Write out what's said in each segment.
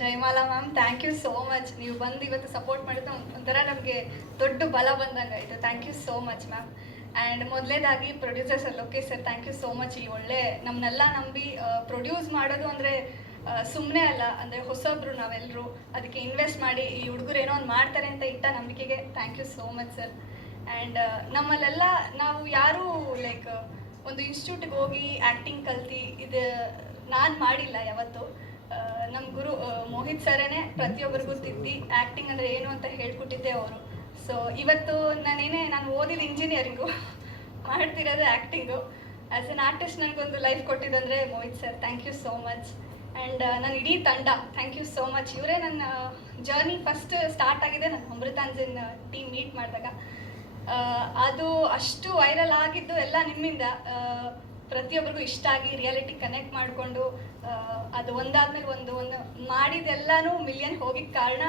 Jayamala ma'am thank you so much ನೀವು ಬಂದು ಇವತ್ತು ಸಪೋರ್ಟ್ ಮಾಡಿದ್ದು ಒಂಥರ ನಮಗೆ ದೊಡ್ಡ ಬಲ ಬಂದಂಗೆ ಆಯಿತು. Thank you so much ma'am. And ಮೊದಲೇದಾಗಿ producer sir, Lokesh sir thank you so much ಈ ಒಳ್ಳೆ ನಮ್ಮನ್ನೆಲ್ಲ ನಂಬಿ ಪ್ರೊಡ್ಯೂಸ್ ಮಾಡೋದು ಅಂದರೆ ಸುಮ್ಮನೆ ಅಲ್ಲ, ಅಂದರೆ ಹೊಸಬ್ರು ನಾವೆಲ್ಲರೂ ಅದಕ್ಕೆ ಇನ್ವೆಸ್ಟ್ ಮಾಡಿ ಈ ಹುಡುಗರು ಏನೋ ಒಂದು ಮಾಡ್ತಾರೆ ಅಂತ ಇಟ್ಟ ನಂಬಿಕೆಗೆ thank you so much sir and ನಮ್ಮಲ್ಲೆಲ್ಲ ನಾವು ಯಾರೂ ಲೈಕ್ ಒಂದು ಇನ್ಸ್ಟಿಟ್ಯೂಟ್ಗೆ ಹೋಗಿ ಆ್ಯಕ್ಟಿಂಗ್ ಕಲ್ತು, ಇದು ನಾನು ಮಾಡಿಲ್ಲ ಯಾವತ್ತು. ನಮ್ಮ ಗುರು ಮೋಹಿತ್ ಸರೇನೆ ಪ್ರತಿಯೊಬ್ಬರಿಗೂ ತಿದ್ದಿ ಆ್ಯಕ್ಟಿಂಗ್ ಅಂದರೆ ಏನು ಅಂತ ಹೇಳ್ಕೊಟ್ಟಿದ್ದೆ ಅವರು. ಸೊ ಇವತ್ತು ನಾನೇನೇ, ನಾನು ಓದಿದ ಇಂಜಿನಿಯರಿಂಗು ಮಾಡ್ತಿರೋದು ಆ್ಯಕ್ಟಿಂಗು ಆ್ಯಸ್ ಎನ್ ಆರ್ಟಿಸ್ಟ್ ನನಗೊಂದು life ಕೊಟ್ಟಿದ್ದಂದರೆ Mohit sir. Thank you so much and ನನ್ನ ಇಡೀ ತಂಡ ಥ್ಯಾಂಕ್ ಯು ಸೋ ಮಚ್ ಇವರೇ ನನ್ನ ಜರ್ನಿ ಫಸ್ಟ್ ಸ್ಟಾರ್ಟ್ ಆಗಿದೆ ನನ್ನ ಅಮೃತಾಂಜನ್ ಟೀಮ್ ಮೀಟ್ ಮಾಡಿದಾಗ. ಅದು ಅಷ್ಟು ವೈರಲ್ ಆಗಿದ್ದು ಎಲ್ಲ ನಿಮ್ಮಿಂದ. ಪ್ರತಿಯೊಬ್ಬರಿಗೂ ಇಷ್ಟ ಆಗಿ ರಿಯಾಲಿಟಿ ಕನೆಕ್ಟ್ ಮಾಡಿಕೊಂಡು ಅದು ಒಂದಾದ್ಮೇಲೆ ಒಂದು ಒಂದು ಮಾಡಿದೆಲ್ಲನೂ ಮಿಲಿಯನ್ ಹೋಗಿ ಕಾರಣ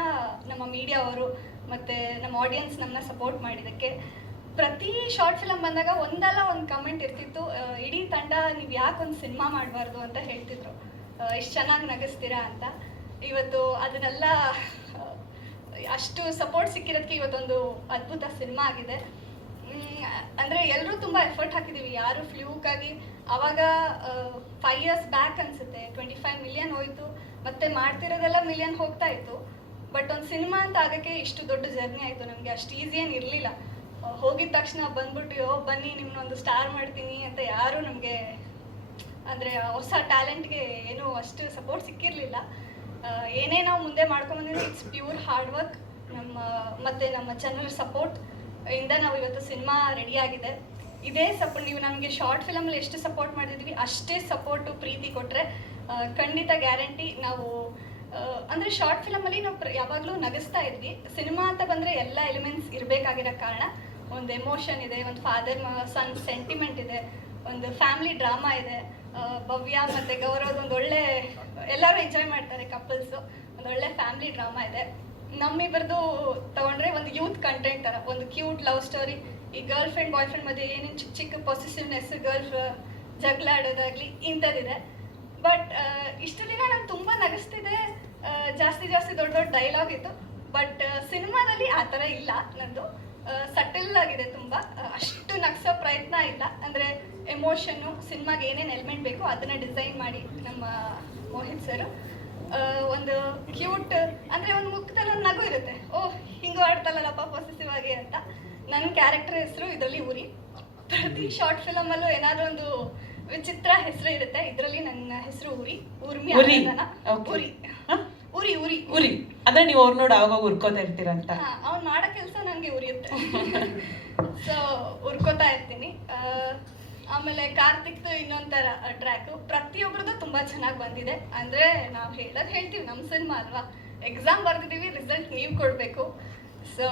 ನಮ್ಮ ಮೀಡಿಯಾ ಅವರು ಮತ್ತೆ ನಮ್ಮ ಆಡಿಯನ್ಸ್ ನಮ್ಮನ್ನ ಸಪೋರ್ಟ್ ಮಾಡಿದಕ್ಕೆ ಪ್ರತಿ ಶಾರ್ಟ್ ಫಿಲಮ್ ಬಂದಾಗ ಒಂದಲ್ಲ ಒಂದು ಕಮೆಂಟ್ ಇರ್ತಿತ್ತು ಇಡೀ ತಂಡ ನೀವು ಯಾಕೆ ಒಂದು ಸಿನಿಮಾ ಮಾಡಬಾರ್ದು ಅಂತ ಹೇಳ್ತಿದ್ರು. ಇಷ್ಟು ಚೆನ್ನಾಗಿ ನಗಿಸ್ತೀರಾ ಅಂತ. ಇವತ್ತು ಅದನ್ನೆಲ್ಲ, ಅಷ್ಟು ಸಪೋರ್ಟ್ ಸಿಕ್ಕಿರೋದಕ್ಕೆ ಇವತ್ತೊಂದು ಅದ್ಭುತ ಸಿನಿಮಾ ಆಗಿದೆ. ಅಂದರೆ ಎಲ್ಲರೂ ತುಂಬ ಎಫರ್ಟ್ ಹಾಕಿದ್ದೀವಿ ಯಾರು ಫ್ಲೂಕ್ ಆಗಿ ಅವಾಗ ಫೈವ್ ಇಯರ್ಸ್ ಬ್ಯಾಕ್ ಅನ್ಸುತ್ತೆ. ಟ್ವೆಂಟಿ ಫೈವ್ ಮಿಲಿಯನ್ ಹೋಯ್ತು. ಮತ್ತೆ ಮಾಡ್ತಿರೋದೆಲ್ಲ ಮಿಲಿಯನ್ ಹೋಗ್ತಾ ಇತ್ತು. ಬಟ್ ಒಂದು ಸಿನಿಮಾ ಅಂತ ಆಗಕ್ಕೆ ಇಷ್ಟು ದೊಡ್ಡ ಜರ್ನಿ ಆಯಿತು. ನಮಗೆ ಅಷ್ಟು ಈಸಿ ಏನು ಇರಲಿಲ್ಲ. ಹೋಗಿದ ತಕ್ಷಣ ಬಂದ್ಬಿಟ್ಟು, ಯೋ, ಬನ್ನಿ ನಿಮ್ಮನ್ನೊಂದು ಸ್ಟಾರ್ ಮಾಡ್ತೀನಿ ಅಂತ ಯಾರೂ ನಮಗೆ, ಅಂದರೆ ಹೊಸ ಟ್ಯಾಲೆಂಟ್ಗೆ ಏನೂ ಅಷ್ಟು ಸಪೋರ್ಟ್ ಸಿಕ್ಕಿರಲಿಲ್ಲ. ಏನೇ ನಾವು ಮುಂದೆ ಮಾಡ್ಕೊಂಬಂದಿದ್ರೆ ಇಟ್ಸ್ ಪ್ಯೂರ್ ಹಾರ್ಡ್ ವರ್ಕ್ ನಮ್ಮ, ಮತ್ತು ನಮ್ಮ ಜನರ ಸಪೋರ್ಟ್ ಇಂದ ನಾವು ಇವತ್ತು ಸಿನಿಮಾ ರೆಡಿ ಆಗಿದೆ. ಇದೇ ಸಪೋರ್ಟ್ ನೀವು ನಮಗೆ ಶಾರ್ಟ್ ಫಿಲಮಲ್ಲಿ ಎಷ್ಟು ಸಪೋರ್ಟ್ ಮಾಡಿದ್ವಿ, ಅಷ್ಟೇ ಸಪೋರ್ಟು ಪ್ರೀತಿ ಕೊಟ್ಟರೆ ಖಂಡಿತ ಗ್ಯಾರಂಟಿ ನಾವು ಅಂದರೆ ಶಾರ್ಟ್ ಫಿಲಮಲ್ಲಿ ನಾವು ಯಾವಾಗಲೂ ನಗಿಸ್ತಾ ಇದ್ವಿ. ಸಿನಿಮಾ ಅಂತ ಬಂದರೆ ಎಲ್ಲ ಎಲಿಮೆಂಟ್ಸ್ ಇರಬೇಕಾಗಿರೋ ಕಾರಣ, ಒಂದು ಎಮೋಷನ್ ಇದೆ, ಒಂದು ಫಾದರ್ ಸನ್ ಸೆಂಟಿಮೆಂಟ್ ಇದೆ, ಒಂದು ಫ್ಯಾಮಿಲಿ ಡ್ರಾಮಾ ಇದೆ ಭವ್ಯ ಮತ್ತು ಗೌರವ್ ಒಂದು ಒಳ್ಳೆ, ಎಲ್ಲರೂ ಎಂಜಾಯ್ ಮಾಡ್ತಾರೆ ಕಪಲ್ಸು ಒಂದು ಒಳ್ಳೆ ಫ್ಯಾಮಿಲಿ ಡ್ರಾಮಾ ಇದೆ. ನಮ್ಮಿಬ್ಬರದು ಥರ ಒಂದು ಕ್ಯೂಟ್ ಲವ್ ಸ್ಟೋರಿ ಈ ಗರ್ಲ್ ಫ್ರೆಂಡ್ ಬಾಯ್ ಫ್ರೆಂಡ್ ಮಧ್ಯೆ ಏನೇನು ಚಿಕ್ಕ ಚಿಕ್ಕ ಪೊಸೆಸಿವ್ನೆಸ್ ಗರ್ಲ್ ಜಗಳ ಆಡೋದಾಗಲಿ ಇಂಥದ್ದಿದೆ. ಬಟ್ ಇಷ್ಟು ದಿನ ನಾನು ತುಂಬ ನಗಿಸ್ತಿದೆ ಆ, ಜಾಸ್ತಿ ಜಾಸ್ತಿ ದೊಡ್ಡ ದೊಡ್ಡ ಡೈಲಾಗ್ ಇತ್ತು. ಬಟ್ ಸಿನಿಮಾದಲ್ಲಿ ಆ ಥರ ಇಲ್ಲ ನಂದು. ಸಟಲ್ ಆಗಿದೆ ತುಂಬ. ಅಷ್ಟು ನಗ್ಸೋ ಪ್ರಯತ್ನ ಇಲ್ಲ. ಅಂದರೆ ಎಮೋಷನ್ನು ಸಿನಿಮಾಗೆ ಏನೇನು ಎಲಿಮೆಂಟ್ ಬೇಕು ಅದನ್ನು ಡಿಸೈನ್ ಮಾಡಿ ನಮ್ಮ ಮೋಹಿತ್ ಸರ್ ಒಂದು ಕ್ಯೂಟ್ ಅಂದ್ರೆ ಒಂದು ಮುಖದಲ್ಲಿ ಒಂದು ನಗು ಇರುತ್ತೆ. ಓ ಹಿಂಗೂ ಆಡ್ತಲ್ಲಪ್ಪ ಪೊಸೆಸಿವ್ ಆಗಿ ಅಂತ. ನನ್ನ ಕ್ಯಾರೆಕ್ಟರ್ ಹೆಸರು ಇದರಲ್ಲಿ ಉರಿ ಪ್ರತಿ ಶಾರ್ಟ್ ಫಿಲಮಲ್ಲೂ ಏನಾದರೂ ಒಂದು ವಿಚಿತ್ರ ಹೆಸರು ಇರುತ್ತೆ. ಇದರಲ್ಲಿ ನನ್ನ ಹೆಸರು ಉರಿ ಉರ್ಮಿ ಉರಿ? ಉರಿ? ಉರಿ ಉರಿ ಉರಿ ಅಂದ್ರೆ ನೀವು ಅವ್ರು ನೋಡಿ ಅವಾಗ ಉರ್ಕೋತಾ ಇರ್ತೀರಂತ. ಅವ್ನು ಮಾಡೋ ಕೆಲಸ ನನಗೆ ಉರಿಯುತ್ತೆ. ಸೊ ಉರ್ಕೋತಾ ಇರ್ತೀನಿ. ಆಮೇಲೆ ಕಾರ್ತಿಕ್ದು ಇನ್ನೊಂಥರ ಟ್ರ್ಯಾಕು ಪ್ರತಿಯೊಬ್ರದ್ದು ತುಂಬ ಚೆನ್ನಾಗಿ ಬಂದಿದೆ. ಅಂದರೆ ನಾವು ಹೇಳೋದು ಹೇಳ್ತೀವಿ ನಮ್ಮ ಸಿನಿಮಾ ಅಲ್ವಾ? ಎಕ್ಸಾಮ್ ಬರ್ದಿದ್ದೀವಿ ರಿಸಲ್ಟ್ ನೀವು ಕೊಡಬೇಕು. ಸೊ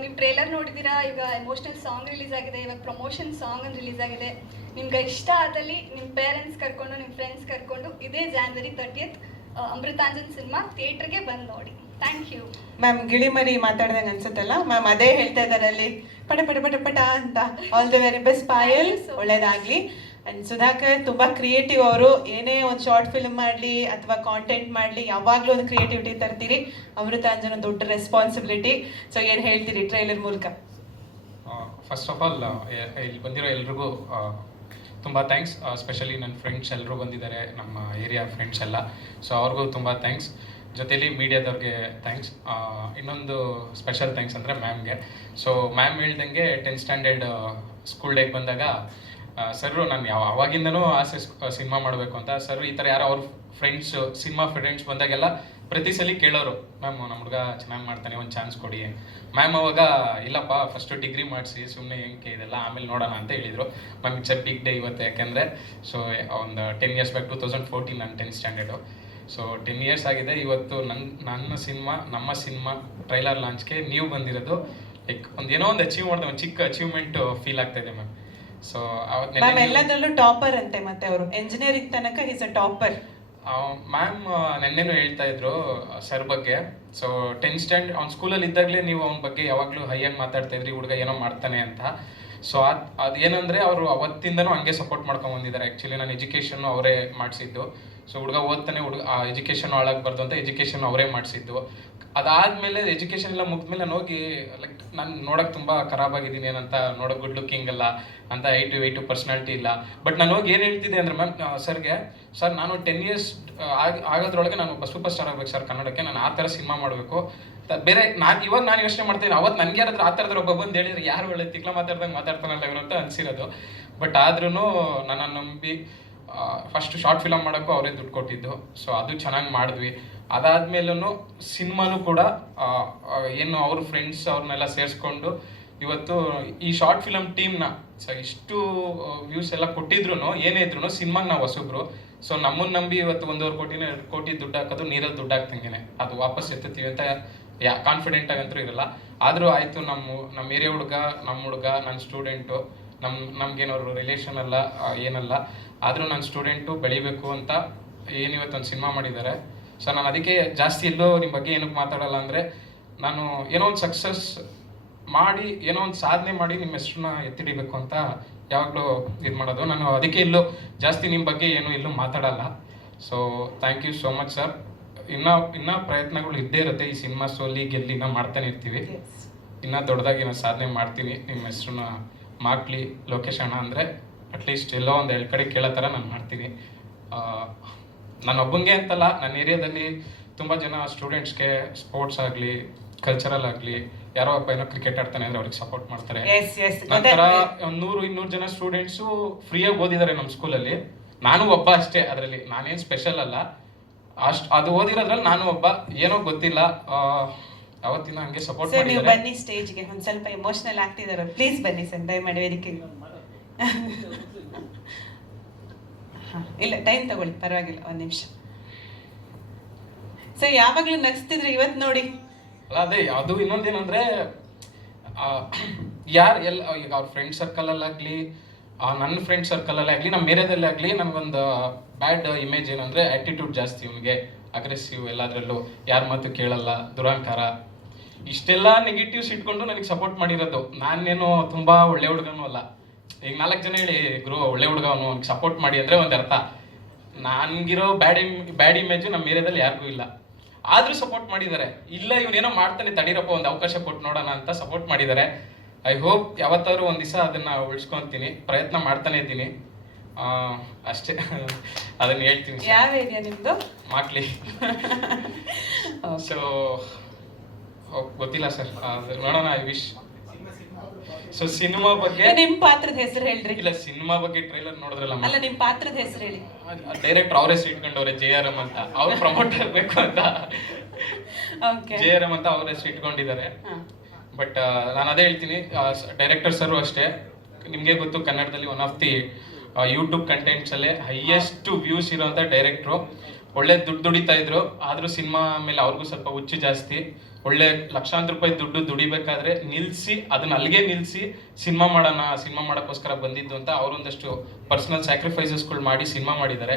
ನೀವು ಟ್ರೇಲರ್ ನೋಡಿದ್ದೀರಾ ಈಗ ಎಮೋಷ್ನಲ್ ಸಾಂಗ್ ರಿಲೀಸ್ ಆಗಿದೆ, ಇವಾಗ ಪ್ರಮೋಷನ್ ಸಾಂಗ್ ರಿಲೀಸ್ ಆಗಿದೆ. ನಿಮ್ಗೆ ಇಷ್ಟ ಆದಲ್ಲಿ ನಿಮ್ಮ ಪೇರೆಂಟ್ಸ್ ಕರ್ಕೊಂಡು ನಿಮ್ಮ ಫ್ರೆಂಡ್ಸ್ ಕರ್ಕೊಂಡು, ಇದೇ ಜಾನ್ವರಿ ತರ್ಟಿಯತ್ ಅಮೃತಾಂಜನ್ ಸಿನಿಮಾ ಥಿಯೇಟ್ರಿಗೆ ಬಂದು ನೋಡಿ. ಥ್ಯಾಂಕ್ ಯು ಮ್ಯಾಮ್ ಗಿಳಿಮರಿ ಮಾತಾಡ್ದಂಗೆ ಅನ್ಸುತ್ತಲ್ಲ? ಮ್ಯಾಮ್ ಅದೇ ಹೇಳ್ತಾ ಇದ್ದಾರೆ ಅಲ್ಲಿ ಪಟ ಪಟ ಪಟ ಪಟ ಅಂತ. All the very best Payal ಒಳ್ಳೇದಾಗ್ಲಿ. ಅಂಡ್ ಸುಧಾಕರ್ ತುಂಬಾ ಕ್ರಿಯೇಟಿವ್ ಅವರು. ಏನೇ ಒಂದು ಶಾರ್ಟ್ ಫಿಲ್ಮ್ ಮಾಡಲಿ ಅಥವಾ ಕಾಂಟೆಂಟ್ ಮಾಡಲಿ ಯಾವಾಗಲೂ ಒಂದು ಕ್ರಿಯೇಟಿವಿಟಿ ತರ್ತೀರಿ. ಅಮೃತ ಅಂಜನ ದೊಡ್ಡ ರೆಸ್ಪಾನ್ಸಿಬಿಲಿಟಿ ಸೊ ಏನು ಹೇಳ್ತೀರಿ ಟ್ರೈಲರ್ ಮೂಲಕ? ಫಸ್ಟ್ ಆಫ್ ಆಲ್ ಇಲ್ಲಿ ಬಂದಿರೋ ಎಲ್ರಿಗೂ ತುಂಬ ಥ್ಯಾಂಕ್ಸ್ ಸ್ಪೆಷಲಿ ನನ್ನ ಫ್ರೆಂಡ್ಸ್ ಎಲ್ಲರೂ ಬಂದಿದ್ದಾರೆ. ನಮ್ಮ ಏರಿಯಾ ಫ್ರೆಂಡ್ಸ್ ಎಲ್ಲ. ಸೊ ಅವ್ರಿಗೂ ತುಂಬ ಥ್ಯಾಂಕ್ಸ್ ಜೊತೆಲಿ ಮೀಡಿಯಾದವ್ರಿಗೆ ಥ್ಯಾಂಕ್ಸ್ ಇನ್ನೊಂದು ಸ್ಪೆಷಲ್ ಥ್ಯಾಂಕ್ಸ್ ಅಂದರೆ ಮ್ಯಾಮ್ಗೆ ಸೊ ಮ್ಯಾಮ್ ಹೇಳ್ದಂಗೆ ಟೆಂತ್ ಸ್ಟ್ಯಾಂಡರ್ಡ್ ಸ್ಕೂಲ್ ಡೇಗೆ ಬಂದಾಗ ಸರ್ ನಾನು ಯಾವ, ಅವಾಗಿಂದನೂ ಆಸೆ ಸಿನಿಮಾ ಮಾಡಬೇಕು ಅಂತ. ಸರ್ ಈ ಥರ ಯಾರೋ ಅವ್ರ ಫ್ರೆಂಡ್ಸು ಸಿನಿಮಾ ಫ್ರೆಂಡ್ಸ್ ಬಂದಾಗೆಲ್ಲ ಪ್ರತಿ ಸಲ ಕೇಳೋರು ಮ್ಯಾಮ್ ನಮ್ಮ ಹುಡುಗ ಚೆನ್ನಾಗಿ ಮಾಡ್ತಾನೆ, ಒಂದು ಚಾನ್ಸ್ ಕೊಡಿ. ಮ್ಯಾಮ್ ಅವಾಗ, ಇಲ್ಲಪ್ಪ ಫಸ್ಟು ಡಿಗ್ರಿ ಮಾಡಿಸಿ ಸುಮ್ಮನೆ ಹೆಂಗೆ ಇದೆಲ್ಲ ಆಮೇಲೆ ನೋಡೋಣ ಅಂತ ಹೇಳಿದರು. Ma'am it's a big day ಇವತ್ತು ಯಾಕೆಂದರೆ ಸೊ ಒಂದು ten years back two thousand fourteen ನಾನು tenth standard so ten years ಆಗಿದೆ. ಇವತ್ತು ನನ್ನ ನನ್ನ ಸಿನಿಮಾ ನಮ್ಮ ಸಿನಿಮಾ ಟ್ರೈಲರ್ ಲಾಂಚ್ಗೆ ನೀವು ಬಂದಿರೋದು ಲೈಕ್ ಒಂದು ಏನೋ ಒಂದು ಅಚೀವ್ ಮಾಡಿದೆ ಒಂದು ಚಿಕ್ಕ ಅಚೀವ್ಮೆಂಟ್ ಫೀಲ್ ಆಗ್ತಾ ಇದೆ ಮ್ಯಾಮ್ ಸೊ ಮ್ಯಾಮ್ ಎಲ್ಲದರಲ್ಲೂ ಟಾಪರ್ ಅಂತೆ ಮತ್ತೆ ಅವರು. ಎಂಜಿನಿಯರಿಂಗ್ ತನಕ ಈಸ್ ಅ ಟಾಪರ್ ಮ್ಯಾಮ್ ನೆನ್ನೆನೂ ಹೇಳ್ತಾ ಇದ್ರು ಸರ್ ಬಗ್ಗೆ. ಸೊ ಟೆಂತ್ ಸ್ಟ್ಯಾಂಡ್ ಅವ್ನ ಸ್ಕೂಲಲ್ಲಿ ಇದ್ದಾಗಲೇ ನೀವು ಅವನ ಬಗ್ಗೆ ಯಾವಾಗಲೂ ಹೈಯಾಗಿ ಮಾತಾಡ್ತಾ ಇದ್ರಿ ಹುಡುಗ ಏನೋ ಮಾಡ್ತಾನೆ ಅಂತ. ಸೊ ಅದು ಅದೇನಂದರೆ ಅವರು ಅವತ್ತಿಂದನೂ ಹಂಗೆ ಸಪೋರ್ಟ್ ಮಾಡ್ಕೊಂಡು ಬಂದಿದ್ದಾರೆ. ಆ್ಯಕ್ಚುಲಿ ನಾನು ಎಜುಕೇಷನ್ನು ಅವರೇ ಮಾಡಿಸಿದ್ದು. ಸೊ ಹುಡುಗ ಓದ್ತಾನೆ, ಹುಡುಗ ಎಜುಕೇಷನ್ ಹಾಳಾಗಬಾರ್ದು ಅಂತ ಎಜುಕೇಷನ್ ಅವರೇ ಮಾಡಿಸಿದ್ದು. ಅದಾದ್ಮೇಲೆ ಎಜುಕೇಷನ್ ಎಲ್ಲ ಮುಗಿದ್ಮೇಲೆ ನಾನು ಹೋಗಿ ಲೈಕ್ ನಾನು ನೋಡೋಕೆ ತುಂಬಾ ಖರಾಬ್ ಆಗಿದ್ದೀನಿ ಏನಂತ ನೋಡಕ್ ಗುಡ್ ಲುಕಿಂಗ್ ಅಲ್ಲ ಅಂತ ಏಯ್ಟು ಏಯ್ಟು ಪರ್ಸನಾಲಿಟಿ ಇಲ್ಲ. ಬಟ್ ನಾನು ಹೋಗಿ ಏನು ಹೇಳ್ತಿದ್ದೆ ಅಂದ್ರೆ ಮ್ಯಾಮ್ ಸರ್ಗೆ, ಸರ್, ನಾನು ಟೆನ್ ಇಯರ್ಸ್ ಆಗೋದ್ರೊಳಗೆ ನಾನು ಸೂಪರ್ ಸ್ಟಾರ್ ಆಗ್ಬೇಕು ಸರ್ ಕನ್ನಡಕ್ಕೆ. ನಾನು ಆ ಥರ ಸಿನಿಮಾ ಮಾಡಬೇಕು. ಬೇರೆ, ನಾನು, ಇವಾಗ ನಾನು ಯೋಚನೆ ಮಾಡ್ತೀನಿ ಅವತ್ತು ನನಗೆ ಯಾರಾದ್ರೂ ಆ ಥರದ್ರ ಒಬ್ಬ ಬಂದು ಹೇಳಿದ್ರೆ, ಯಾರು ಒಳ್ಳೆ ತಿಕ್ಲ ಮಾತಾಡ್ದಂಗೆ ಮಾತಾಡ್ತಾನಲ್ಲ ಇವನು ಅಂತ ಅನ್ಸಿರೋದು. ಬಟ್ ಆದ್ರೂ ನನ್ನ ನಂಬಿ ಫಸ್ಟ್ ಶಾರ್ಟ್ ಫಿಲಮ್ ಮಾಡೋಕ್ಕೂ ಅವರೇ ದುಡ್ಡು ಕೊಟ್ಟಿದ್ದು. ಸೊ ಅದು ಚೆನ್ನಾಗಿ ಮಾಡಿದ್ವಿ. ಅದಾದ್ಮೇಲೂ ಸಿನಿಮಾನು ಕೂಡ ಏನು ಅವ್ರ ಫ್ರೆಂಡ್ಸ್ ಅವ್ರನ್ನೆಲ್ಲ ಸೇರಿಸ್ಕೊಂಡು ಇವತ್ತು ಈ ಶಾರ್ಟ್ ಫಿಲಮ್ ಟೀಮ್ನ ಸೊ ಇಷ್ಟು ವ್ಯೂಸ್ ಎಲ್ಲ ಕೊಟ್ಟಿದ್ರು ಏನೇ ಇದ್ರು ಸಿನಿಮಾಗೆ ನಾವು ಹೊಸಬ್ರು. ಸೊ ನಮ್ಮನ್ನ ನಂಬಿ ಇವತ್ತು ಒಂದೂವರೆ ಕೋಟಿನ ಎರಡು ಕೋಟಿ ದುಡ್ಡು ಹಾಕೋದು, ನೀರಲ್ಲಿ ದುಡ್ಡು ಹಾಕ್ತಂಗೆ ಅದು ವಾಪಸ್ ಎತ್ತುತ್ತೀವಿ ಅಂತ ಯಾ ಕಾನ್ಫಿಡೆಂಟ್ ಆಗಂತೂ ಇರಲ್ಲ. ಆದರೂ ಆಯಿತು, ನಮ್ಮ ನಮ್ಮ ಏರಿಯಾ ಹುಡುಗ, ನಮ್ಮ ಹುಡುಗ ನನ್ನ ಸ್ಟೂಡೆಂಟು ನಮ್ಮ ನಮ್ಗೇನವ್ರು ರಿಲೇಷನ್ ಅಲ್ಲ ಏನಲ್ಲ. ಆದರೂ ನನ್ನ ಸ್ಟೂಡೆಂಟು ಬೆಳಿಬೇಕು ಅಂತ ಏನಿವತ್ತು ಒಂದು ಸಿನಿಮಾ ಮಾಡಿದ್ದಾರೆ ಸೊ ನಾನು ಅದಕ್ಕೆ ಜಾಸ್ತಿ ಎಲ್ಲೋ ನಿಮ್ಮ ಬಗ್ಗೆ ಏನಕ್ಕೆ ಮಾತಾಡಲ್ಲ ಅಂದರೆ ನಾನು ಏನೋ ಒಂದು ಸಕ್ಸಸ್ ಮಾಡಿ ಏನೋ ಒಂದು ಸಾಧನೆ ಮಾಡಿ ನಿಮ್ಮ ಹೆಸರನ್ನ ಎತ್ತಿಡಿಬೇಕು ಅಂತ ಯಾವಾಗಲೂ ಇದು ಮಾಡೋದು. ನಾನು ಅದಕ್ಕೆ ಇಲ್ಲೋ ಜಾಸ್ತಿ ನಿಮ್ಮ ಬಗ್ಗೆ ಏನು ಇಲ್ಲೂ ಮಾತಾಡಲ್ಲ. So thank you so much sir ಇನ್ನ ಇನ್ನೂ ಪ್ರಯತ್ನಗಳು ಇದ್ದೇ ಇರುತ್ತೆ. ಈ ಸಿನಿಮಾ ಸೋಲಿ ಗೆಲ್ಲಿ ಇನ್ನೂ ಮಾಡ್ತಾನೆ ಇರ್ತೀವಿ. ಇನ್ನೂ ದೊಡ್ಡದಾಗಿ ನಾನು ಸಾಧನೆ ಮಾಡ್ತೀನಿ. ನಿಮ್ಮ ಹೆಸರನ್ನ ಮಾಕ್ಲಿ ಲೊಕೇಶನ್ ಅಂದರೆ ಅಟ್ಲೀಸ್ಟ್ ಎಲ್ಲೋ ಒಂದು ಎರಡು ಕಡೆ ಕೇಳೋ ಥರ ನಾನು ಮಾಡ್ತೀನಿ. ನಾನು ಒಬ್ಬಂಗೆ ಅಂತಲ್ಲ ನನ್ನ ಏರಿಯಾದಲ್ಲಿ ತುಂಬ ಜನ ಸ್ಟೂಡೆಂಟ್ಸ್ಗೆ ಸ್ಪೋರ್ಟ್ಸ್ ಆಗಲಿ ಕಲ್ಚರಲ್ ಆಗಲಿ ಯಾರೋ ಒಬ್ಬ ಏನೋ ಕ್ರಿಕೆಟ್ ಆಡ್ತಾನೆ ಅಂದ್ರೆ ಅವ್ರಿಗೆ ಸಪೋರ್ಟ್ ಮಾಡ್ತಾರೆ. ನಂತರ ಒಂದು ನೂರು ಇನ್ನೂರು ಜನ ಸ್ಟೂಡೆಂಟ್ಸು ಫ್ರೀಯಾಗಿ ಓದಿದ್ದಾರೆ ನಮ್ಮ ಸ್ಕೂಲಲ್ಲಿ ನಾನು ಒಬ್ಬ ಅಷ್ಟೇ ಅದರಲ್ಲಿ ನಾನೇನು ಸ್ಪೆಷಲ್ ಅಲ್ಲ. ಅಷ್ಟು ಅದು ಓದಿರೋದ್ರಲ್ಲಿ ನಾನು ಒಬ್ಬ ಏನೋ ಗೊತ್ತಿಲ್ಲ. ಆ, ಅವತ್ತಿನ ಹಂಗೆ ಸಪೋರ್ಟ್ ಸರ್ ನೀವು ಬನ್ನಿ ಸ್ಟೇಜ್ಗೆ ಒಂದ್ ಸ್ವಲ್ಪ ಎಮೋಷನಲ್ ಆಗ್ತಿದ್ದಾರೆ ಪ್ಲೀಸ್ ಬನ್ನಿ ಸರ್ ದಯಮಾಡಿ ವೇದಿಕೆಗೆ ಹಾ, ಇಲ್ಲ ಟೈಮ್ ತಗೊಳ್ಳಿ ಪರವಾಗಿಲ್ಲ ಒಂದು ನಿಮಿಷ. ಸರ್ ಯಾವಾಗ್ಲೂ ನಗಿಸ್ತಿದ್ರೆ ಇವತ್ತು ನೋಡಿ? ಅಲ್ಲ ಅದೇ ಅದು ಇನ್ನೊಂದೇನಂದ್ರೆ ಯಾರು ಎಲ್ಲ ಈಗ ಅವ್ರ ಫ್ರೆಂಡ್ ಸರ್ಕಲಲ್ಲಾಗಲಿ ನನ್ನ ಫ್ರೆಂಡ್ ಸರ್ಕಲಲ್ಲೇ ಆಗಲಿ ನಮ್ಮ ಏರಿಯಾದಲ್ಲೇ ಆಗಲಿ ನನಗೊಂದು ಬ್ಯಾಡ್ ಇಮೇಜ್ ಏನಂದ್ರೆ ಆಟಿಟ್ಯೂಡ್ ಜಾಸ್ತಿ ಇವನಿಗೆ. ಅಗ್ರೆಸಿವ್ ಎಲ್ಲದರಲ್ಲೂ ಯಾರ ಮಾತು ಕೇಳಲ್ಲ ದುರಹಂಕಾರ ಇಷ್ಟೆಲ್ಲ ನೆಗೆಟಿವ್ಸ್ ಇಟ್ಕೊಂಡು ನನಗೆ ಸಪೋರ್ಟ್ ಮಾಡಿರೋದು. ನಾನೇನು ತುಂಬಾ ಒಳ್ಳೆ ಹುಡುಗನೂ ಅಲ್ಲ. ಈಗ ನಾಲ್ಕು ಜನ ಹೇಳಿ ಗುರು ಒಳ್ಳೆ ಹುಡುಗ ಅವನು ಸಪೋರ್ಟ್ ಮಾಡಿ ಅಂದ್ರೆ ಒಂದು ಅರ್ಥ ನನ್ಗಿರೋ ಬ್ಯಾಡ್ ಇಮ್ ಬ್ಯಾಡ್ ಇಮೇಜ್ ನಮ್ಮ ಏರಿಯಾದಲ್ಲಿ ಯಾರಿಗೂ ಇಲ್ಲ. ಆದ್ರೂ ಸಪೋರ್ಟ್ ಮಾಡಿದ್ದಾರೆ. ಇಲ್ಲ ಇವನೇನೋ ಮಾಡ್ತಾನೆ ತಡೀರಪ್ಪ ಒಂದು ಅವಕಾಶ ಕೊಟ್ಟು ನೋಡೋಣ ಅಂತ ಸಪೋರ್ಟ್ ಮಾಡಿದ್ದಾರೆ. ಐ ಹೋಪ್ ಯಾವತ್ತಾದ್ರೂ ಒಂದು ದಿವಸ ಅದನ್ನ ಉಳಿಸ್ಕೊಂತೀನಿ. ಪ್ರಯತ್ನ ಮಾಡ್ತಾನೆ ಇದ್ದೀನಿ. ಅಷ್ಟೇ. ಅದನ್ನ ಹೇಳ್ತೀನಿ. ಯಾವ ಏರಿಯಾ ನಿಮ್ಮದು ಮಾಕ್ಲಿ. ಸೊ ಗೊತ್ತಿಲ್ಲ ಸರ್. ನೋಡೋಣ ಐ ವಿಶ್ ಸೊ ಸಿನಿಮಾ ಬಗ್ಗೆ ನಿಮ್ ಪಾತ್ರದ ಹೆಸರು ಹೇಳ್ರಿ. ಇಲ್ಲ ಸಿನಿಮಾ ಬಗ್ಗೆ ಟ್ರೈಲರ್ ನೋಡಿದ್ರಲ್ಲ ಅಲ್ಲ ನಿಮ್ ಪಾತ್ರದ ಹೆಸರು ಹೇಳಿ. ಡೈರೆಕ್ಟ್ ಅವರೇ ಇಟ್ಕೊಂಡವ್ರೆ ಜೆ ಆರ್ ಎಂ ಅಂತ. ಅವ್ರು ಪ್ರಮೋಟ್ ಆಗ್ಬೇಕು ಅಂತ. ಜೆ ಆರ್ ಎಂ ಅಂತ ಅವರೇ ಸೀಟ್ ಇಟ್ಕೊಂಡಿದ್ದಾರೆ ಬಟ್ ನಾನು ಅದೇ ಹೇಳ್ತೀನಿ ಡೈರೆಕ್ಟರ್ ಸರ್ ಅಷ್ಟೇ. ನಿಮಗೆ ಗೊತ್ತು ಕನ್ನಡದಲ್ಲಿ one of the YouTube contents ಅಲ್ಲೇ ಹೈಯೆಸ್ಟ್ ವ್ಯೂಸ್ ಇರುವಂತ ಡೈರೆಕ್ಟ್ರು ಒಳ್ಳೆ ದುಡ್ಡು ದುಡಿತಾ ಇದ್ರು. ಆದ್ರೂ ಸಿನಿಮಾ ಮೇಲೆ ಅವ್ರಿಗೂ ಸ್ವಲ್ಪ ಹುಚ್ಚು ಜಾಸ್ತಿ. ಒಳ್ಳೆ ಲಕ್ಷಾಂತರ ರೂಪಾಯಿ ದುಡ್ಡು ದುಡಿಬೇಕಾದ್ರೆ ನಿಲ್ಸಿ, ಅದನ್ನ ಅಲ್ಲಿಗೆ ನಿಲ್ಸಿ ಸಿನಿಮಾ ಮಾಡೋಣ, ಸಿನಿಮಾ ಮಾಡೋಕ್ಕೋಸ್ಕರ ಬಂದಿದ್ದು ಅಂತ ಅವರೊಂದಷ್ಟು ಪರ್ಸನಲ್ ಸ್ಯಾಕ್ರಿಫೈಸಸ್ಗಳು ಮಾಡಿ ಸಿನಿಮಾ ಮಾಡಿದ್ದಾರೆ.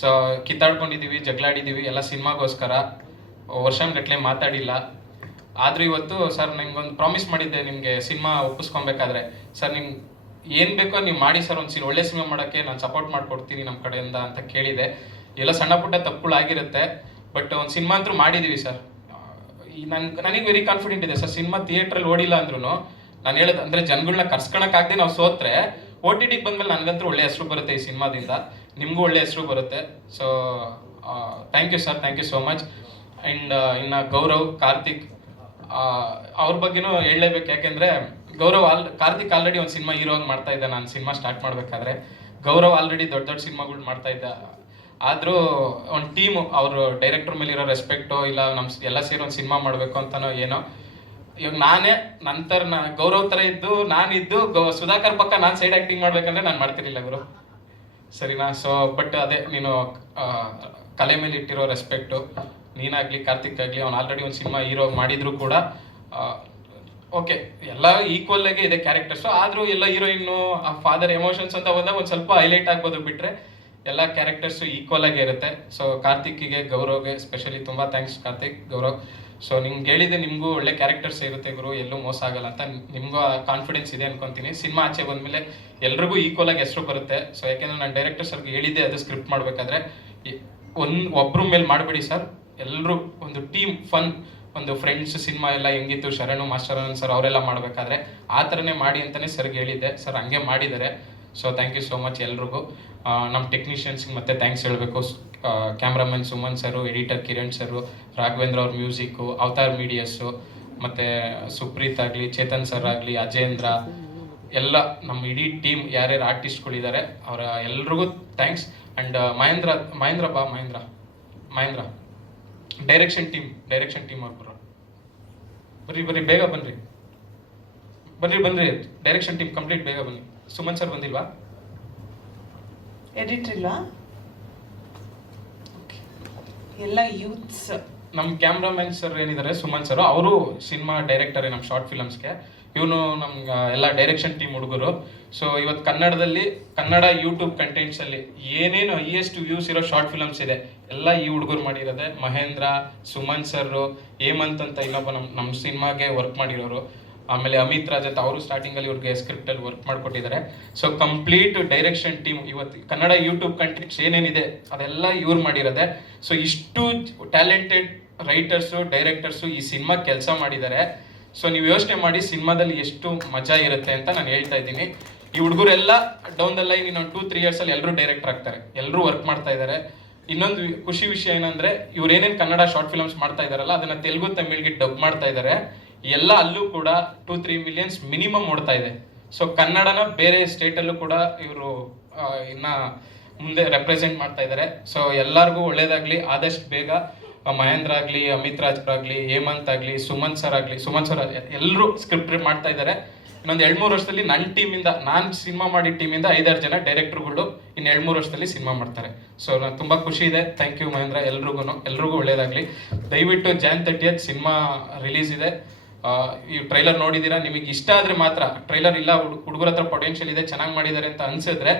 ಸೊ ಕಿತ್ತಾಡ್ಕೊಂಡಿದ್ದೀವಿ ಜಗಳಾಡಿದ್ದೀವಿ ಎಲ್ಲ ಸಿನಿಮಾಗೋಸ್ಕರ. ವರ್ಷಾನ್ಗಟ್ಲೆ ಮಾತಾಡಿಲ್ಲ. ಆದ್ರೂ ಇವತ್ತು ಸರ್ ನಿಮ್ಗೊಂದು ಪ್ರಾಮಿಸ್ ಮಾಡಿದ್ದೆ ನಿಮಗೆ ಸಿನಿಮಾ ಒಪ್ಪಿಸ್ಕೊಬೇಕಾದ್ರೆ. ಸರ್ ನಿಮ್, ಏನು ಬೇಕೋ ನೀವು ಮಾಡಿ ಸರ್ ಒಂದು ಒಳ್ಳೆ ಸಿನಿಮಾ ಮಾಡೋಕ್ಕೆ ನಾನು ಸಪೋರ್ಟ್ ಮಾಡ್ಕೊಡ್ತೀನಿ ನಮ್ಮ ಕಡೆಯಿಂದ ಅಂತ ಕೇಳಿದೆ. ಎಲ್ಲ ಸಣ್ಣ ಪುಟ್ಟ ತಪ್ಪುಗಳು ಆಗಿರುತ್ತೆ ಬಟ್ ಒಂದು ಸಿನಿಮಾ ಅಂತೂ ಮಾಡಿದೀವಿ ಸರ್ ನನ್, ನನಗೆ ವೆರಿ ಕಾನ್ಫಿಡೆಂಟ್ ಇದೆ ಸರ್ ಸಿನಿಮಾ ಥಿಯೇಟ್ರಲ್ಲಿ ಓಡಿಲ್ಲ ಅಂದ್ರೂ ನಾನು ಹೇಳೋದು ಅಂದರೆ ಜನಗಳನ್ನ ಕರ್ಸ್ಕೊಳಕ್ಕಾಗದೆ ನಾವು ಸೋತ್ರೆ ಓ ಟಿ ಟಿಗೆ ಬಂದ್ಮೇಲೆ ನನಗಂತೂ ಒಳ್ಳೆ ಹೆಸರು ಬರುತ್ತೆ ಈ ಸಿನಿಮಾದಿಂದ ನಿಮಗೂ ಒಳ್ಳೆ ಹೆಸರು ಬರುತ್ತೆ. So thank you sir thank you so much and ಇನ್ನು ಗೌರವ್, ಕಾರ್ತಿಕ್ ಅವ್ರ ಬಗ್ಗೆನೂ ಹೇಳಲೇಬೇಕು. ಯಾಕೆಂದರೆ ಗೌರವ್ ಆಲ್, ಕಾರ್ತಿಕ್ ಆಲ್ರೆಡಿ ಒಂದು ಸಿನಿಮಾ ಹೀರೋ ಮಾಡ್ತಾ ಇದ್ದ. ನಾನು ಸಿನಿಮಾ ಸ್ಟಾರ್ಟ್ ಮಾಡಬೇಕಾದ್ರೆ ಗೌರವ್ ಆಲ್ರೆಡಿ ದೊಡ್ಡ ದೊಡ್ಡ ಸಿನಿಮಾಗಳು ಮಾಡ್ತಾ ಇದ್ದ. ಆದ್ರೂ ಒಂದು ಟೀಮ್ ಅವರು ಡೈರೆಕ್ಟರ್ ಮೇಲೆ ಇರೋ ರೆಸ್ಪೆಕ್ಟು ಇಲ್ಲ ನಮ್ಮ ಎಲ್ಲ ಸೇರಿ ಒಂದು ಸಿನಿಮಾ ಮಾಡಬೇಕು ಅಂತನೋ ಏನೋ, ಇವಾಗ ನಾನೇ ನಂತರ ನಾ ಗೌರವ್ ಥರ ಇದ್ದು, ನಾನಿದ್ದು ಗೌ ಸುಧಾಕರ್ ಪಕ್ಕ ನಾನು ಸೈಡ್ ಆ್ಯಕ್ಟಿಂಗ್ ಮಾಡ್ಬೇಕಂದ್ರೆ ನಾನು ಮಾಡ್ತಿರ್ಲಿಲ್ಲ ಗುರು. ಸರಿನಾ? ಸೊ ಬಟ್ ಅದೇ ನೀನು ಕಲೆ ಮೇಲೆ ಇಟ್ಟಿರೋ ರೆಸ್ಪೆಕ್ಟು ನೀನಾಗಲಿ ಕಾರ್ತಿಕ್ ಆಗಲಿ ಅವ್ನು ಆಲ್ರೆಡಿ ಒಂದು ಸಿನಿಮಾ ಹೀರೋ ಮಾಡಿದ್ರು ಕೂಡ ಓಕೆ ಎಲ್ಲ ಈಕ್ವಲ್ ಆಗಿ ಇದೆ ಕ್ಯಾರೆಕ್ಟರ್ಸು ಆದರೂ ಎಲ್ಲ ಹೀರೋಯಿನ್ನು ಆ ಫಾದರ್ ಎಮೋಷನ್ಸ್ ಅಂತ ಬಂದಾಗ ಒಂದು ಸ್ವಲ್ಪ ಹೈಲೈಟ್ ಆಗ್ಬೋದು ಬಿಟ್ರೆ ಎಲ್ಲ ಕ್ಯಾರೆಕ್ಟರ್ಸು ಈಕ್ವಲ್ ಆಗಿ ಇರುತ್ತೆ. ಸೊ ಕಾರ್ತಿಕ್ಗೆ ಗೌರವ್ಗೆ ಸ್ಪೆಷಲಿ ತುಂಬ ಥ್ಯಾಂಕ್ಸ್ ಕಾರ್ತಿಕ್, ಗೌರವ್. ಸೊ ನಿಮ್ಗೆ ಹೇಳಿದೆ ನಿಮಗೂ ಒಳ್ಳೆ ಕ್ಯಾರೆಕ್ಟರ್ಸ್ ಇರುತ್ತೆ ಗುರು, ಎಲ್ಲೂ ಮೋಸ ಆಗಲ್ಲ ಅಂತ ನಿಮ್ಗೂ ಕಾನ್ಫಿಡೆನ್ಸ್ ಇದೆ ಅನ್ಕೊಂತೀನಿ. ಸಿನಿಮಾ ಆಚೆ ಬಂದಮೇಲೆ ಎಲ್ರಿಗೂ ಈಕ್ವಲ್ ಆಗಿ ಹೆಸರು ಬರುತ್ತೆ. ಸೊ ಯಾಕೆಂದ್ರೆ ನಾನು ಡೈರೆಕ್ಟರ್ ಸರ್ಗೆ ಹೇಳಿದ್ದೆ ಅದು ಸ್ಕ್ರಿಪ್ಟ್ ಮಾಡಬೇಕಾದ್ರೆ ಒಂದು ಒಬ್ರ ಮೇಲೆ ಮಾಡಬೇಡಿ ಸರ್ ಎಲ್ಲರೂ ಒಂದು ಟೀಮ್ ಫನ್ ಒಂದು ಫ್ರೆಂಡ್ಸ್ ಸಿನಿಮಾ ಎಲ್ಲ ಹೆಂಗಿತ್ತು, ಶರಣು, ಮಾಸ್ಟರ್ ಸರ್ ಅವರೆಲ್ಲ ಮಾಡಬೇಕಾದ್ರೆ ಆ ಥರನೇ ಮಾಡಿ ಅಂತಲೇ ಸರ್ಗೆ ಹೇಳಿದ್ದೆ. ಸರ್ ಹಂಗೆ ಮಾಡಿದ್ದಾರೆ. So thank you so much ಎಲ್ರಿಗೂ. ನಮ್ಮ ಟೆಕ್ನಿಷಿಯನ್ಸ್ಗೆ ಮತ್ತೆ ಥ್ಯಾಂಕ್ಸ್ ಹೇಳಬೇಕು. Cameraman Suman sir editor Kiran sir Raghavendra ಅವ್ರ ಮ್ಯೂಸಿಕ್ಕು ಅವತಾರ್ ಮೀಡಿಯಸ್ಸು ಮತ್ತು ಸುಪ್ರೀತ್ ಆಗಲಿ ಚೇತನ್ ಸರ್ ಆಗಲಿ ಅಜೇಂದ್ರ ಎಲ್ಲ ನಮ್ಮ ಇಡೀ ಟೀಮ್ ಯಾರ್ಯಾರು ಆರ್ಟಿಸ್ಟ್ಗಳಿದ್ದಾರೆ ಅವರ ಎಲ್ರಿಗೂ ಥ್ಯಾಂಕ್ಸ್ ಆ್ಯಂಡ್ ಮಹೇಂದ್ರ ಮಹೇಂದ್ರ ಬಾ, Mahendra. Mahendra. Direction team direction team ಅವ್ರು ಬರೋ. ಬರ್ರಿ ಬರ್ರಿ, ಬೇಗ ಬನ್ರಿ. ಬರ್ರಿ ಬನ್ನಿರಿ ಡೈರೆಕ್ಷನ್ ಟೀಮ್ ಕಂಪ್ಲೀಟ್ ಬೇಗ ಬನ್ನಿ. ಸುಮನ್ ಸರ್ ಬಂದಿಲ್ವಾ? ಎಡಿಟರ್ ಇಲ್ವಾ. ಎಲ್ಲ ಯೂತ್ಸ್ ನಮ್ಮ ಕ್ಯಾಮ್ರಾಮನ್ ಸರ್ ಏನಿದ್ದಾರೆ ಸುಮನ್ ಸರ್ ಅವರು ಸಿನಿಮಾ ಡೈರೆಕ್ಟರ್ ನಮ್ಮ ಶಾರ್ಟ್ ಫಿಲಮ್ಸ್ಗೆ ಇವನು ನಮ್ಗೆ ಎಲ್ಲ ಡೈರೆಕ್ಷನ್ ಟೀಮ್ ಹುಡುಗರು. ಸೊ ಇವತ್ತು ಕನ್ನಡದಲ್ಲಿ ಕನ್ನಡ ಯೂಟ್ಯೂಬ್ ಕಂಟೆಂಟ್ಸಲ್ಲಿ ಏನೇನು ಹೈಯೆಸ್ಟ್ ವ್ಯೂಸ್ ಇರೋ ಶಾರ್ಟ್ ಫಿಲಮ್ಸ್ ಇದೆ ಎಲ್ಲ ಈ ಹುಡುಗರು ಮಾಡಿರೋದೆ ಮಹೇಂದ್ರ ಸುಮನ್ ಸರ್ ಹೇಮಂತ್ ಅಂತ ಇನ್ನೊಬ್ಬ ನಮ್ಮ ನಮ್ಮ ಸಿನಿಮಾಗೆ ವರ್ಕ್ ಮಾಡಿರೋರು. ಆಮೇಲೆ ಅಮಿತ್ ರಾಜ್ ಅಂತ ಅವರು ಸ್ಟಾರ್ಟಿಂಗಲ್ಲಿ ಇವ್ರಿಗೆ ಸ್ಕ್ರಿಪ್ಟಲ್ಲಿ ವರ್ಕ್ ಮಾಡಿಕೊಟ್ಟಿದ್ದಾರೆ. ಸೊ ಕಂಪ್ಲೀಟ್ ಡೈರೆಕ್ಷನ್ ಟೀಮ್ ಇವತ್ತು ಕನ್ನಡ ಯೂಟ್ಯೂಬ್ ಕಂಟೆಂಟ್ಸ್ ಏನೇನಿದೆ ಅದೆಲ್ಲ ಇವ್ರು ಮಾಡಿರೋದೆ. ಸೊ ಇಷ್ಟು ಟ್ಯಾಲೆಂಟೆಡ್ ರೈಟರ್ಸು ಡೈರೆಕ್ಟರ್ಸು ಈ ಸಿನಿಮಾ ಕೆಲಸ ಮಾಡಿದ್ದಾರೆ. ಸೊ ನೀವು ಯೋಚನೆ ಮಾಡಿ ಸಿನಿಮಾದಲ್ಲಿ ಎಷ್ಟು ಮಜಾ ಇರುತ್ತೆ ಅಂತ ನಾನು ಹೇಳ್ತಾ ಇದ್ದೀನಿ. ಈ ಹುಡುಗರೆಲ್ಲ ಡೌನ್ ದ ಲೈನ್ ಇನ್ನೊಂದು ಟೂ ತ್ರೀ ಇಯರ್ಸಲ್ಲಿ ಎಲ್ಲರೂ ಡೈರೆಕ್ಟರ್ ಆಗ್ತಾರೆ. ಎಲ್ಲರೂ ವರ್ಕ್ ಮಾಡ್ತಾ ಇದ್ದಾರೆ ಇನ್ನೊಂದು ಖುಷಿ ವಿಷಯ ಏನಂದ್ರೆ ಇವ್ರು ಏನೇನು ಕನ್ನಡ ಶಾರ್ಟ್ ಫಿಲ್ಮ್ಸ್ ಮಾಡ್ತಾ ಇದಾರಲ್ಲ, ಅದನ್ನ ತೆಲುಗು, ತಮಿಳ್ಗೆ ಡಬ್ ಮಾಡ್ತಾ ಇದ್ದಾರೆ ಎಲ್ಲ ಅಲ್ಲೂ ಕೂಡ ಟೂ ತ್ರೀ ಮಿಲಿಯನ್ಸ್ ಮಿನಿಮಮ್ ಓಡ್ತಾ ಇದೆ. ಸೊ ಕನ್ನಡನ ಬೇರೆ ಸ್ಟೇಟಲ್ಲೂ ಕೂಡ ಇವರು ಇನ್ನ ಮುಂದೆ ರೆಪ್ರೆಸೆಂಟ್ ಮಾಡ್ತಾ ಇದ್ದಾರೆ ಸೊ ಎಲ್ಲರಿಗೂ ಒಳ್ಳೇದಾಗ್ಲಿ. ಆದಷ್ಟು ಬೇಗ ಮಹೇಂದ್ರ ಆಗಲಿ, ಅಮಿತ್ ರಾಜ್ ಆಗಲಿ, ಹೇಮಂತ್ ಆಗಲಿ, ಸುಮನ್ ಸರ್ ಆಗಲಿ, ಸುಮನ್ ಸರ್ ಎಲ್ಲರೂ ಸ್ಕ್ರಿಪ್ಟ್ ಮಾಡ್ತಾ ಇದ್ದಾರೆ ಇನ್ನೊಂದು ಎರಡು ಮೂರು ವರ್ಷದಲ್ಲಿ ನನ್ನ ಟೀಮಿಂದ ನಾನು ಸಿನಿಮಾ ಮಾಡಿದ ಟೀಮಿಂದ ಐದಾರು ಜನ ಡೈರೆಕ್ಟರ್ಗಳು ಇನ್ನು ಎರಡು ಮೂರು ವರ್ಷದಲ್ಲಿ ಸಿನಿಮಾ ಮಾಡ್ತಾರೆ. ಸೊ ನಾನು ತುಂಬ ಖುಷಿ ಇದೆ. ಥ್ಯಾಂಕ್ ಯು ಮಹೇಂದ್ರ ಎಲ್ರಿಗೂ ಎಲ್ರಿಗೂ ಒಳ್ಳೇದಾಗಲಿ. ದಯವಿಟ್ಟು ಜಾನ್ ತರ್ಟಿಯತ್ ಸಿನಿಮಾ ರಿಲೀಸ್ ಇದೆ. ಈ ಟ್ರೈಲರ್ ನೋಡಿದ್ದೀರಾ ನಿಮಗೆ ಇಷ್ಟ ಆದರೆ ಮಾತ್ರ. ಟ್ರೈಲರ್ ಇಲ್ಲ ಹುಡುಗರ ಹತ್ರ ಪೊಟೆನ್ಷಿಯಲ್ ಇದೆ, ಚೆನ್ನಾಗಿ ಮಾಡಿದ್ದಾರೆ ಅಂತ ಅನ್ಸಿದ್ರೆ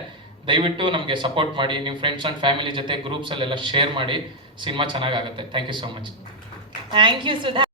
ದಯವಿಟ್ಟು ನಮಗೆ ಸಪೋರ್ಟ್ ಮಾಡಿ ನಿಮ್ಮ ಫ್ರೆಂಡ್ಸ್ ಆ್ಯಂಡ್ ಫ್ಯಾಮಿಲಿ ಜೊತೆ ಗ್ರೂಪ್ಸಲ್ಲೆಲ್ಲ ಶೇರ್ ಮಾಡಿ, ಸಿನಿಮಾ ಚೆನ್ನಾಗಾಗುತ್ತೆ thank you so much thank you Sudha